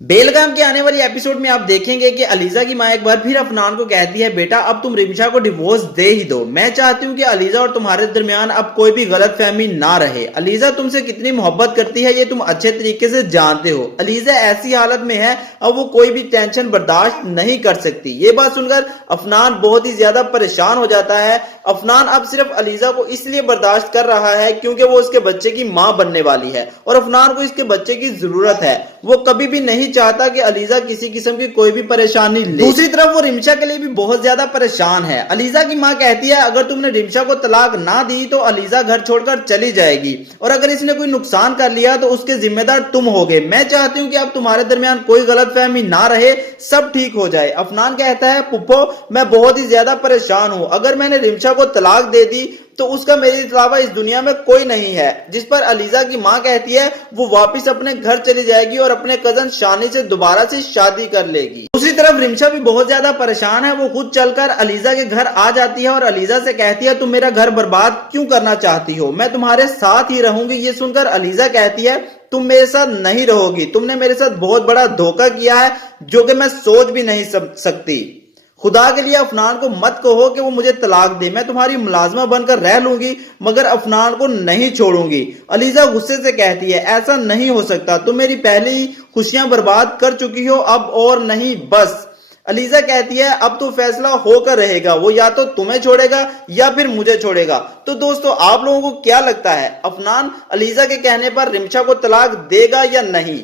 बेलगाम के आने वाली एपिसोड में आप देखेंगे कि अलीजा की माँ एक बार फिर अफनान को कहती है, बेटा अब तुम रिमशा को डिवोर्स दे ही दो। मैं चाहती हूँ कि अलीजा और तुम्हारे दरमियान अब कोई भी गलत फहमी ना रहे। अलीजा तुमसे कितनी मोहब्बत करती है ये तुम अच्छे तरीके से जानते हो। अलीजा ऐसी हालत में है अब वो कोई भी टेंशन बर्दाश्त नहीं कर सकती। ये बात सुनकर अफनान बहुत ही ज्यादा परेशान हो जाता है। अफनान अब सिर्फ अलीजा को इसलिए बर्दाश्त कर रहा है क्योंकि वो उसके बच्चे की माँ बनने वाली है और अफनान को इसके बच्चे की जरूरत है। वो कभी भी नहीं चाहता कि अलीजा किसी किस्म की कोई भी परेशानी ले। दूसरी तरफ वो रिमशा के लिए भी बहुत ज्यादा परेशान है। अलीजा की माँ कहती है अगर तुमने रिमशा को तलाक ना दी तो अलीजा घर छोड़कर चली जाएगी और अगर इसने कोई नुकसान कर लिया तो उसके जिम्मेदार तुम होगे। मैं चाहती हूँ कि अब तुम्हारे दरमियान कोई गलतफहमी ना रहे, सब ठीक हो जाए। अफनान कहता है पुप्पो मैं बहुत ही ज्यादा परेशान हूँ, अगर मैंने रिमशा को तलाक दे दी तो उसका मेरे अलावा इस दुनिया में कोई नहीं है। जिस पर अलीजा की माँ कहती है वो वापस अपने घर चली जाएगी और अपने कजन शानी से दोबारा से शादी कर लेगी। दूसरी तरफ रिमशा भी बहुत ज्यादा परेशान है। वो खुद चलकर अलीजा के घर आ जाती है और अलीजा से कहती है तुम मेरा घर बर्बाद क्यों करना चाहती हो, मैं तुम्हारे साथ ही रहूंगी। ये सुनकर अलीजा कहती है तुम मेरे साथ नहीं रहोगी, तुमने मेरे साथ बहुत बड़ा धोखा किया है जो कि मैं सोच भी नहीं सकती। खुदा के लिए अफनान को मत कहो कि वो मुझे तलाक दे, मैं तुम्हारी मुलाजमा बनकर रह लूंगी मगर अफनान को नहीं छोड़ूंगी। अलीजा गुस्से से कहती है ऐसा नहीं हो सकता, तुम मेरी पहले ही खुशियां बर्बाद कर चुकी हो, अब और नहीं बस। अलीजा कहती है अब तो फैसला होकर रहेगा, वो या तो तुम्हें छोड़ेगा या फिर मुझे छोड़ेगा। तो दोस्तों आप लोगों को क्या लगता है अफनान अलीजा के कहने पर रिमशा को तलाक देगा या नहीं?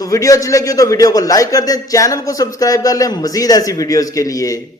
तो वीडियो अच्छी लगी हो तो वीडियो को लाइक कर दें, चैनल को सब्सक्राइब कर लें मजीद ऐसी वीडियोस के लिए।